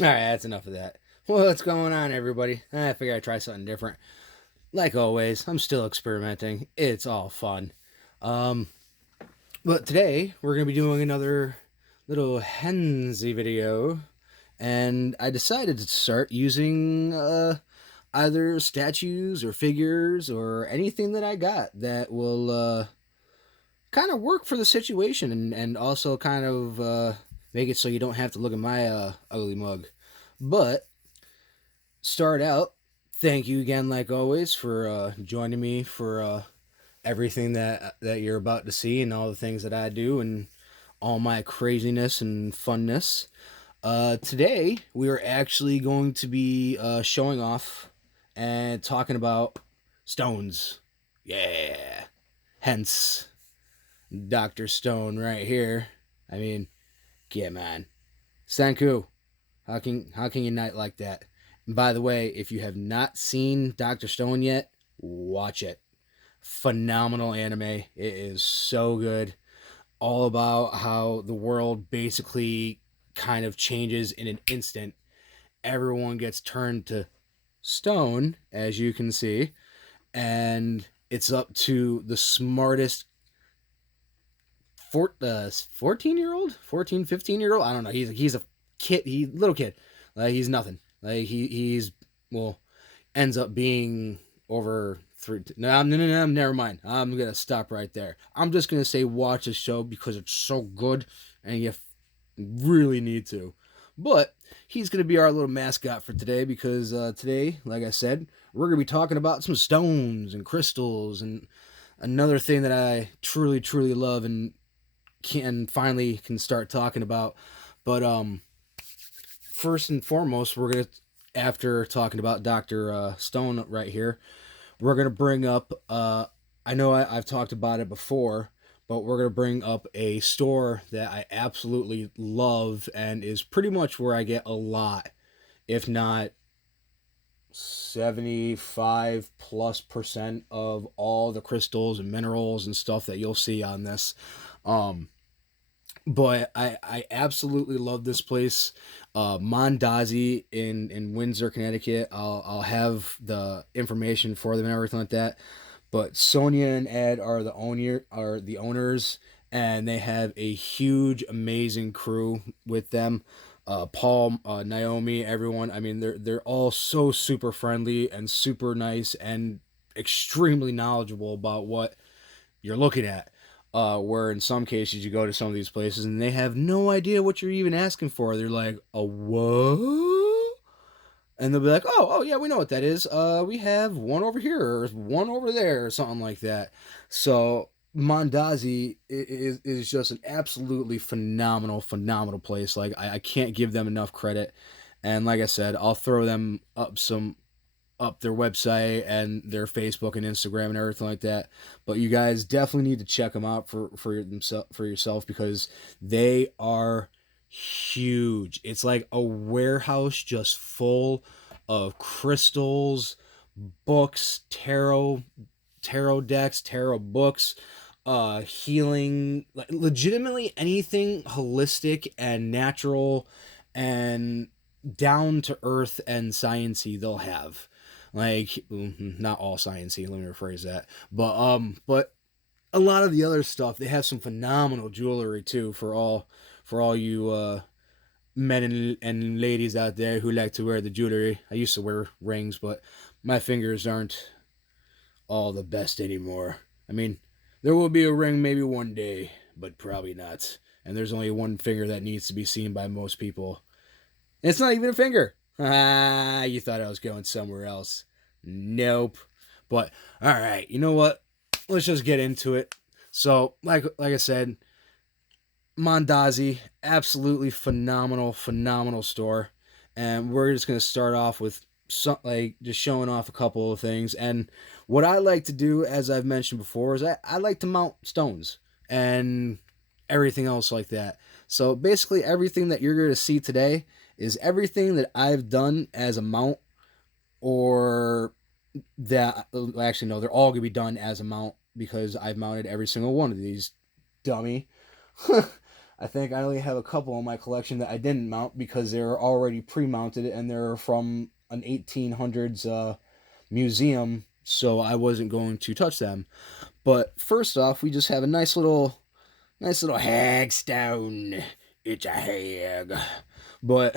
All right, that's enough of that. Well, what's going on, everybody? I figured I'd try something different. Like always, I'm still experimenting. It's all fun. Um, but today we're gonna be doing another little Hensy video, and I decided to start using either statues or figures or anything that I got that will kind of work for the situation and also kind of make it so you don't have to look at my ugly mug. But start out, thank you again, like always, for joining me for everything that you're about to see and all the things that I do and all my craziness and funness. Today we are actually going to be showing off and talking about stones. Yeah, hence Dr. Stone right here. I mean, yeah, man, Sanku. How can you not like that? And by the way, if you have not seen Doctor Stone yet, watch it. Phenomenal anime. It is so good. All about how the world basically kind of changes in an instant. Everyone gets turned to stone, as you can see, and it's up to the smartest 14-year-old, 14, 15-year-old. I don't know. He's a kid. Little kid. Like he's nothing. Like he's well ends up being over three. No, no, no, no, never mind. I'm gonna stop right there. I'm just gonna say watch the show because it's so good and you really need to. But he's gonna be our little mascot for today because today, like I said, we're gonna be talking about some stones and crystals and another thing that I truly, truly love and can start talking about. But first and foremost, we're gonna after talking about Doctor Stone right here, we're gonna bring up. I know I've talked about it before, but we're gonna bring up a store that I absolutely love and is pretty much where I get a lot, if not 75+% of all the crystals and minerals and stuff that you'll see on this. Um, but I absolutely love this place. Mondazzi in Windsor, Connecticut. I'll have the information for them and everything like that. But Sonia and Ed are the owners, and they have a huge, amazing crew with them. Paul, Naomi, everyone. I mean, they're all so super friendly and super nice and extremely knowledgeable about what you're looking at. Where in some cases you go to some of these places and they have no idea what you're even asking for. They're like, "A what?" And they'll be like, "Oh, yeah, we know what that is. We have one over here or one over there or something like that." So Mondazzi is just an absolutely phenomenal, phenomenal place. Like I can't give them enough credit. And like I said, I'll throw them up their website and their Facebook and Instagram and everything like that. But you guys definitely need to check them out for yourself because they are huge. It's like a warehouse just full of crystals, books, tarot decks, tarot books, healing, like legitimately anything holistic and natural and down to earth and sciency they'll have. Like not all sciency, let me rephrase that. But a lot of the other stuff, they have some phenomenal jewelry too for all you men and ladies out there who like to wear the jewelry. I used to wear rings, but my fingers aren't all the best anymore. I mean, there will be a ring maybe one day, but probably not. And there's only one finger that needs to be seen by most people. And it's not even a finger. Ah, you thought I was going somewhere else. Nope. But all right, you know what? Let's just get into it. So, like I said, Mondazzi, absolutely phenomenal, phenomenal store, and we're just gonna start off with some like just showing off a couple of things. And what I like to do, as I've mentioned before, is I like to mount stones and everything else like that. So basically, everything that you're going to see today is everything that I've done as a mount, or that actually no, they're all going to be done as a mount because I've mounted every single one of these. Dummy. I think I only have a couple in my collection that I didn't mount because they're already pre-mounted and they're from an 1800s museum, so I wasn't going to touch them. But first off, we just have a nice little hagstone. It's a hag, but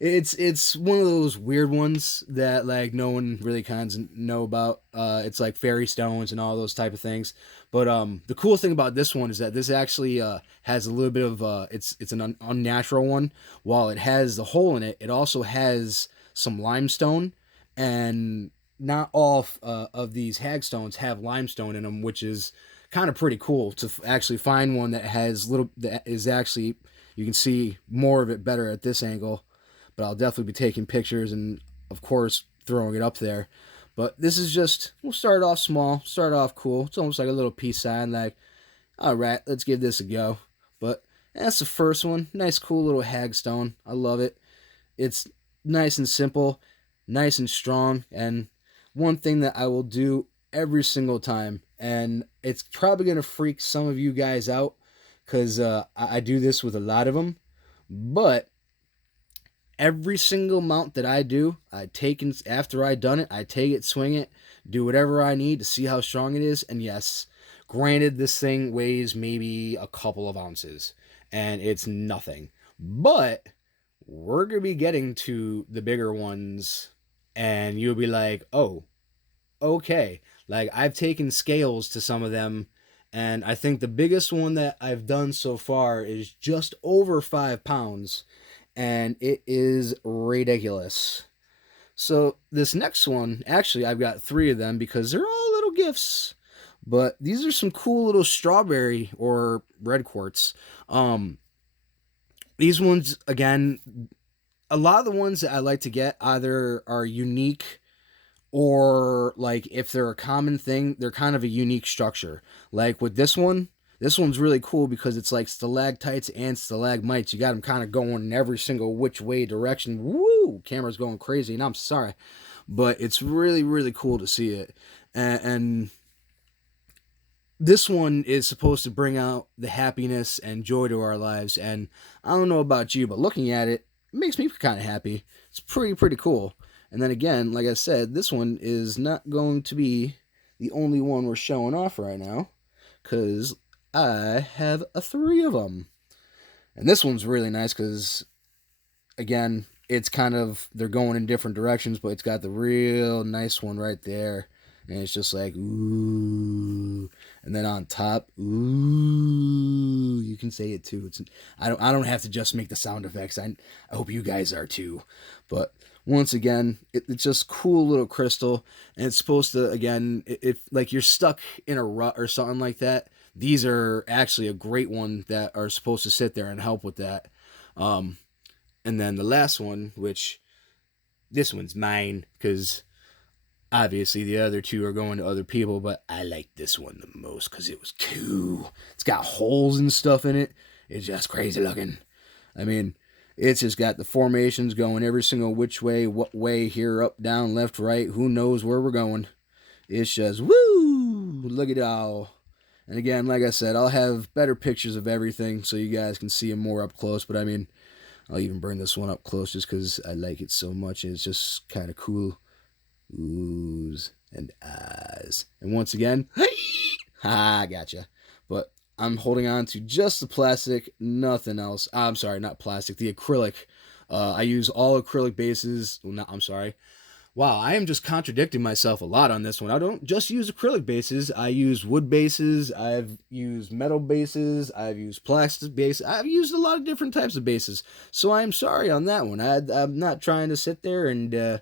it's one of those weird ones that like no one really kind of know about. It's like fairy stones and all those type of things. But the cool thing about this one is that this actually has a little bit of it's an unnatural one. While it has the hole in it, it also has some limestone, and not all of these hagstones have limestone in them, which is kind of pretty cool to actually find one that has little that is actually you can see more of it better at this angle. But I'll definitely be taking pictures and of course throwing it up there. But this is just we'll start off small, start off cool. It's almost like a little peace sign, like, all right, let's give this a go. But that's the first one. Nice, cool little hagstone. I love it. It's nice and simple, nice and strong, and one thing that I will do every single time, and it's probably gonna freak some of you guys out because I do this with a lot of them, but every single mount that I do, I take and after I done it, I take it, swing it, do whatever I need to see how strong it is, and yes, granted, this thing weighs maybe a couple of ounces, and it's nothing, but we're gonna be getting to the bigger ones, and you'll be like, oh, okay. Like I've taken scales to some of them, and I think the biggest one that I've done so far is just over 5 pounds, and it is ridiculous. So this next one, actually, I've got three of them because they're all little gifts. But these are some cool little strawberry or red quartz. Um, these ones again, a lot of the ones that I like to get either are unique or like if they're a common thing, they're kind of a unique structure. Like with this one's really cool because it's like stalactites and stalagmites. You got them kind of going in every single which way direction. Woo! Camera's going crazy, and I'm sorry, but it's really really cool to see it. And this one is supposed to bring out the happiness and joy to our lives. And I don't know about you, but looking at it, it makes me kind of happy. It's pretty cool. And then again, like I said, this one is not going to be the only one we're showing off right now, because I have three of them. And this one's really nice because, again, it's kind of, they're going in different directions, but it's got the real nice one right there. And it's just like, ooh. And then on top, ooh, you can say it too. I don't have to just make the sound effects. I hope you guys are too. But once again, it's just cool little crystal, and it's supposed to, again, if like you're stuck in a rut or something like that, these are actually a great one that are supposed to sit there and help with that. Um, and then the last one, which this one's mine because obviously the other two are going to other people, but I like this one the most because it was cool. It's got holes and stuff in it. It's just crazy looking. I mean, it's just got the formations going every single which way, what way, here, up, down, left, right. Who knows where we're going? It's just woo! Look at it all. And again, like I said, I'll have better pictures of everything so you guys can see them more up close. But I mean, I'll even bring this one up close just because I like it so much, and it's just kind of cool. Oohs and ahs. And once again, ha, gotcha. But I'm holding on to just the plastic, nothing else. I'm sorry, not plastic, the acrylic. I use all acrylic bases. Well, I'm sorry. Wow, I am just contradicting myself a lot on this one. I don't just use acrylic bases. I use wood bases. I've used metal bases. I've used plastic bases. I've used a lot of different types of bases. So I'm sorry on that one. I'm not trying to sit there and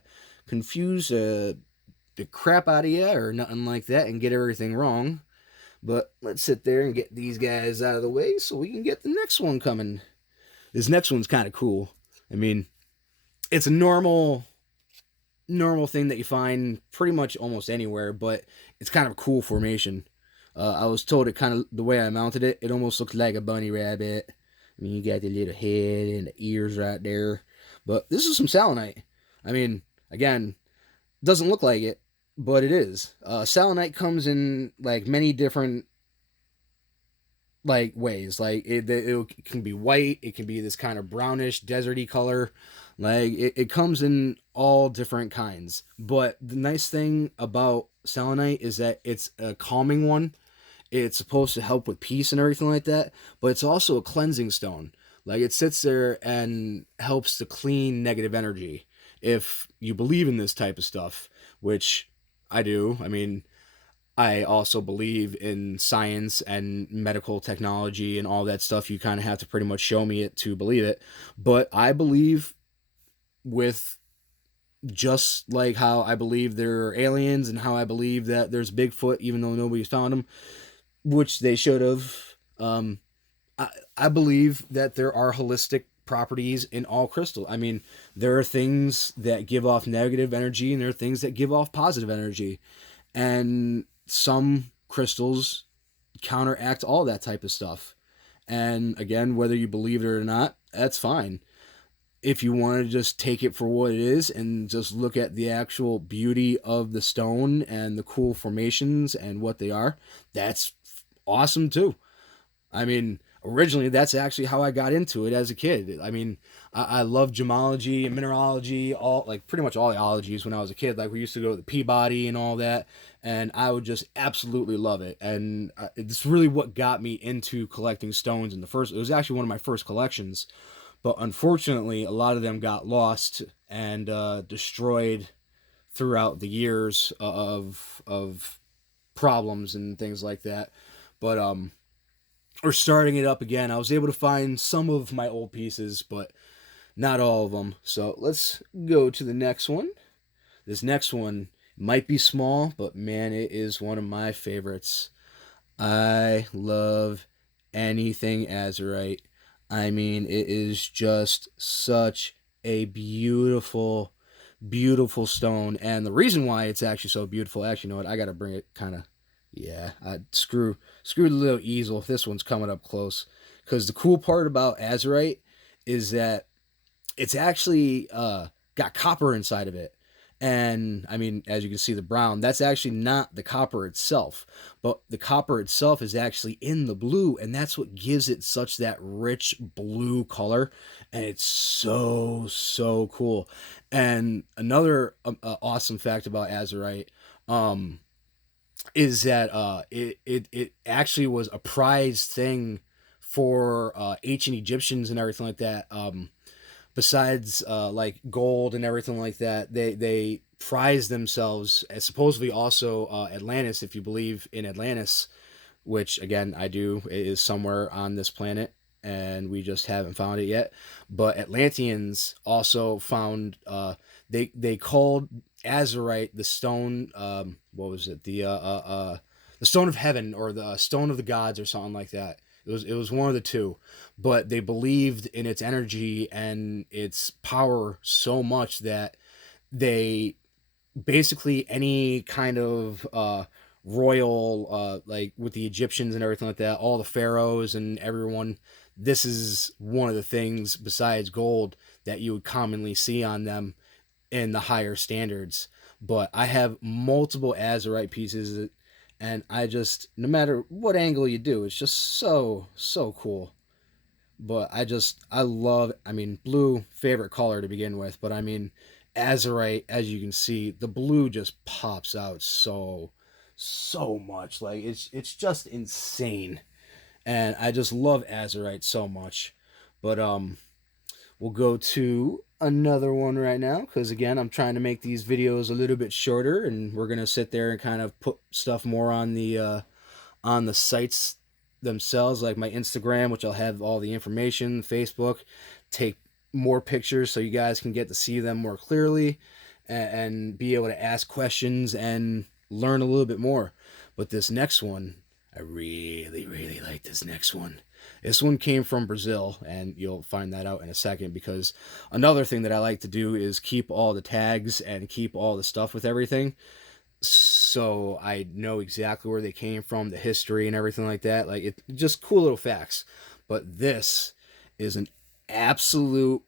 confuse the crap out of you or nothing like that and get everything wrong. But let's sit there and get these guys out of the way so we can get the next one coming. This next one's kind of cool. I mean, it's a normal thing that you find pretty much almost anywhere, but it's kind of a cool formation. I was told it kind of, the way I mounted it, it almost looked like a bunny rabbit. I mean, you got the little head and the ears right there. But this is some selenite. I mean, again, doesn't look like it, but it is. Selenite comes in like many different like ways. Like it can be white, it can be this kind of brownish, deserty color. Like it comes in all different kinds. But the nice thing about selenite is that it's a calming one. It's supposed to help with peace and everything like that, but it's also a cleansing stone. Like it sits there and helps to clean negative energy. If you believe in this type of stuff, which I do, I mean, I also believe in science and medical technology and all that stuff. You kind of have to pretty much show me it to believe it. But I believe with just like how I believe there are aliens and how I believe that there's Bigfoot, even though nobody's found him, which they should have. Um, I believe that there are holistic properties in all crystal. I mean, there are things that give off negative energy and there are things that give off positive energy. And some crystals counteract all that type of stuff. And again, whether you believe it or not, that's fine. If you want to just take it for what it is and just look at the actual beauty of the stone and the cool formations and what they are, that's awesome too. I mean, originally that's actually how I got into it as a kid. I mean, I love gemology and mineralogy, all like pretty much all the ologies when I was a kid. Like we used to go to the Peabody and all that, and I would just absolutely love it. And it's really what got me into collecting stones in the first. It was actually one of my first collections, but unfortunately, a lot of them got lost and destroyed throughout the years of problems and things like that. But or starting it up again. I was able to find some of my old pieces, but not all of them. So let's go to the next one. This next one might be small, but man, it is one of my favorites. I love anything azerite. I mean, it is just such a beautiful, beautiful stone. And the reason why it's actually so beautiful, actually, you know what? I got to bring it kind of, yeah, screw the little easel if this one's coming up close. Because the cool part about azerite is that it's actually got copper inside of it. And I mean, as you can see, the brown, that's actually not the copper itself, but the copper itself is actually in the blue. And that's what gives it such that rich blue color. And it's so, so cool. And another awesome fact about azerite um, is that it actually was a prized thing for ancient Egyptians and everything like that. Besides like gold and everything like that, they prize themselves as supposedly also Atlantis, if you believe in Atlantis, which again I do, it is somewhere on this planet and we just haven't found it yet. But Atlanteans also found they called azerite the stone, what was it, the stone of heaven or the stone of the gods or something like that. It was one of the two, but they believed in its energy and its power so much that they basically any kind of royal like with the Egyptians and everything like that, all the pharaohs and everyone, this is one of the things besides gold that you would commonly see on them in the higher standards. But I have multiple azerite pieces, and I just, no matter what angle you do, it's just so so cool. But I love, I mean, blue favorite color to begin with, but I mean, azurite, as you can see, the blue just pops out so so much. Like it's just insane, and I just love azurite so much. But we'll go to another one right now because again, I'm trying to make these videos a little bit shorter, and we're gonna sit there and kind of put stuff more on the sites themselves, like my Instagram, which I'll have all the information, Facebook, take more pictures so you guys can get to see them more clearly and be able to ask questions and learn a little bit more. But this next one, I really, really like this next one. This one came from Brazil, and you'll find that out in a second because another thing that I like to do is keep all the tags and keep all the stuff with everything so I know exactly where they came from, the history and everything like that. Like it, just cool little facts. But this is an absolute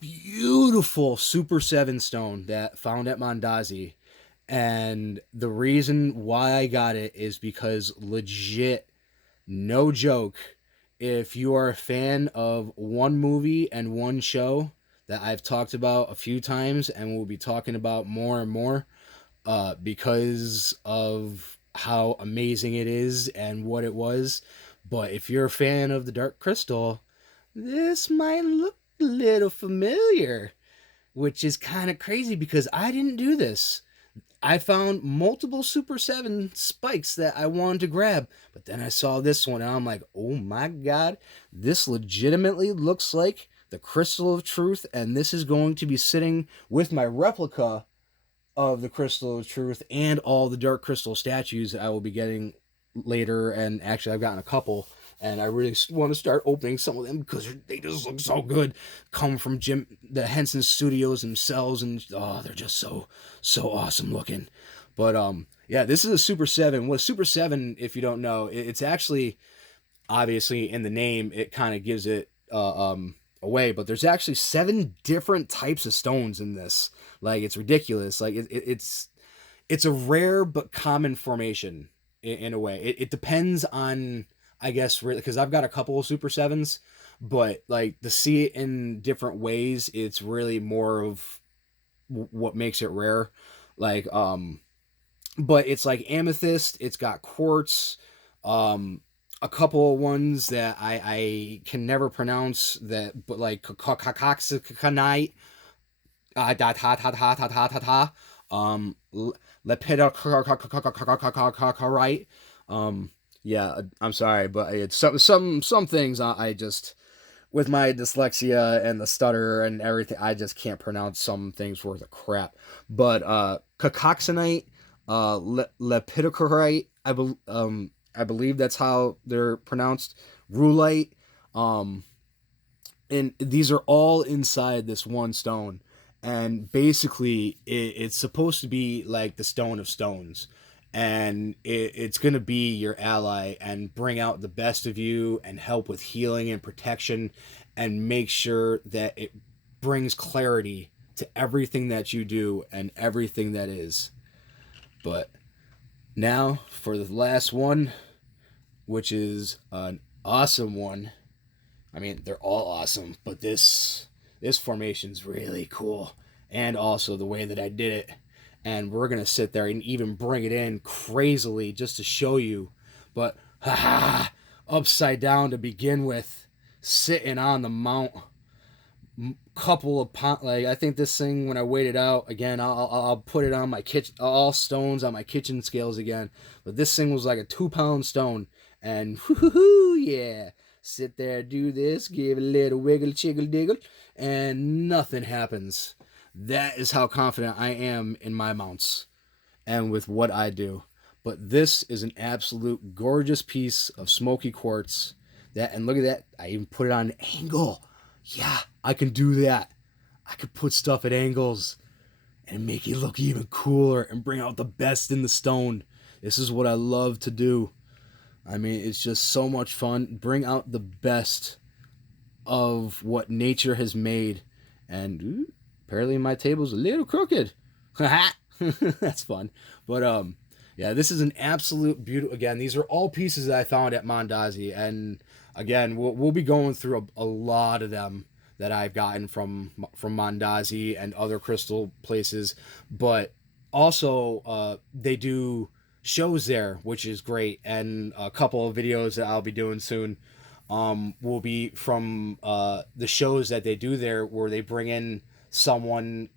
beautiful superseven stone that found at Mondazzi, and the reason why I got it is because legit. No joke. If you are a fan of one movie and one show that I've talked about a few times and we'll be talking about more and more, because of how amazing it is and what it was. But if you're a fan of the Dark Crystal, this might look a little familiar, which is kind of crazy because I didn't do this. I found multiple Super 7 spikes that I wanted to grab, but then I saw this one and I'm like, oh my god, this legitimately looks like the Crystal of Truth, and this is going to be sitting with my replica of the Crystal of Truth and all the Dark Crystal statues that I will be getting later. And actually, I've gotten a couple, and I really want to start opening some of them because they just look so good. Come from the Henson Studios themselves, and oh, they're just so awesome looking. But yeah, this is a Super Seven. What Super Seven, if you don't know, it's actually obviously in the name. It kind of gives it away, but there's actually 7 different types of stones in this. Like it's ridiculous. Like it's a rare but common formation in a way. It depends on, I guess, because I've got a couple of Super Sevens, but like to see it in different ways, it's really more of what makes it rare. Like but it's like amethyst. It's got quartz. Um, a couple of ones that I can never pronounce that, but like coxacanite, da ta ta ta ta ta ta ta, lepidocrite. Yeah, I'm sorry, but it's some things I just, with my dyslexia and the stutter and everything, I just can't pronounce some things worth of crap. But cacoxenite, lepidocrite, I believe that's how they're pronounced. Rulite, um, and these are all inside this one stone. And basically, it's supposed to be like the Stone of Stones, and it's going to be your ally and bring out the best of you and help with healing and protection and make sure that it brings clarity to everything that you do and everything that is. But now for the last one, which is an awesome one. I mean, they're all awesome, but this formation's really cool, and also the way that I did it. And we're gonna sit there and even bring it in crazily just to show you. But haha, upside down to begin with, sitting on the mount. Couple of pound, like I think this thing, when I weighed it out again, I'll put it on my kitchen, all stones on my kitchen scales again. But this thing was like a 2 pound stone, and whoo yeah, sit there, do this, give it a little wiggle, chiggle, diggle, and nothing happens. That is how confident I am in my mounts and with what I do. But this is an absolute gorgeous piece of smoky quartz. That, and look at that, I even put it on an angle. Yeah, I can do that. I could put stuff at angles and make it look even cooler and bring out the best in the stone. This is what I love to do. I mean, it's just so much fun. Bring out the best of what nature has made. And apparently my table's a little crooked. That's fun. But yeah, this is an absolute beauty. Again, these are all pieces that I found at Mondazzi, and again, we'll be going through a lot of them that I've gotten from Mondazzi and other crystal places. But also, they do shows there, which is great, and a couple of videos that I'll be doing soon will be from the shows that they do there, where they bring in someone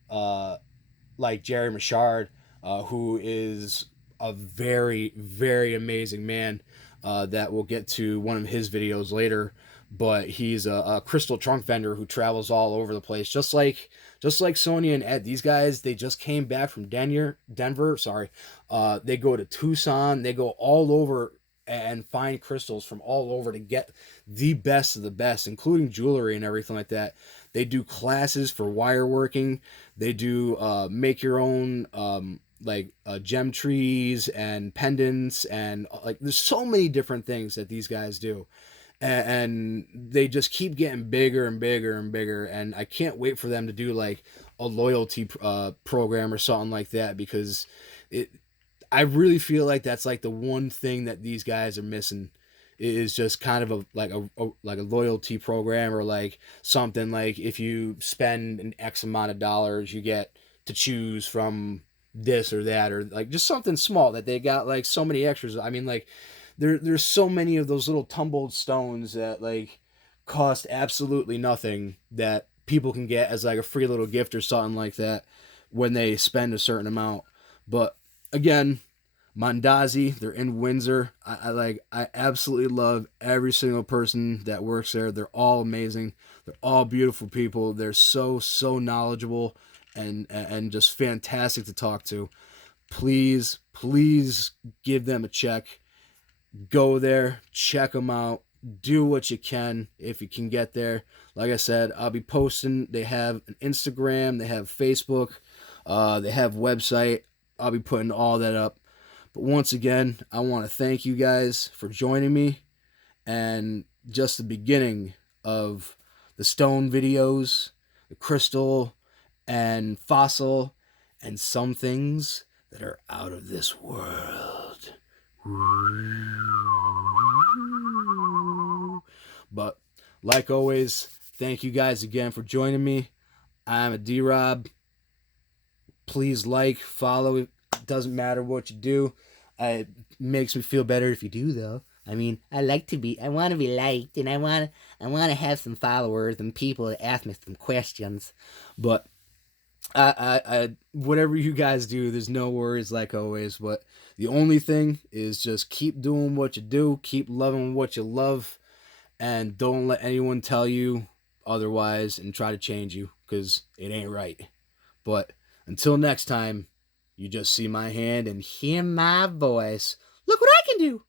like Jerry Machard, who is a very, very amazing man that we'll get to one of his videos later. But he's a crystal trunk vendor who travels all over the place, just like Sonia and Ed. These guys, they just came back from Denver. Sorry, they go to Tucson. They go all over and find crystals from all over to get the best of the best, including jewelry and everything like that. They do classes for wire working. They do make your own gem trees and pendants, and like there's so many different things that these guys do, and they just keep getting bigger and bigger and bigger. And I can't wait for them to do like a loyalty program or something like that, because it I really feel like that's like the one thing that these guys are missing is just kind of a loyalty program, or like something like if you spend an X amount of dollars, you get to choose from this or that, or like just something small that they got like so many extras. I mean, like there's so many of those little tumbled stones that like cost absolutely nothing that people can get as like a free little gift or something like that when they spend a certain amount. But again, Mondazzi, they're in Windsor. I absolutely love every single person that works there. They're all amazing. They're all beautiful people. They're so knowledgeable and just fantastic to talk to. Please give them a check. Go there, check them out. Do what you can if you can get there. Like I said, I'll be posting. They have an Instagram, they have Facebook, they have website. I'll be putting all that up. But once again, I want to thank you guys for joining me, and just the beginning of the stone videos, the crystal and fossil, and some things that are out of this world. But like always, thank you guys again for joining me. I'm a D-Rob. Please like, follow. It doesn't matter what you do. It makes me feel better if you do, though. I mean, I want to be liked, and I want to have some followers and people that ask me some questions. But whatever you guys do, there's no worries like always. But the only thing is just keep doing what you do, keep loving what you love, and don't let anyone tell you otherwise and try to change you, because it ain't right. But until next time, you just see my hand and hear my voice. Look what I can do!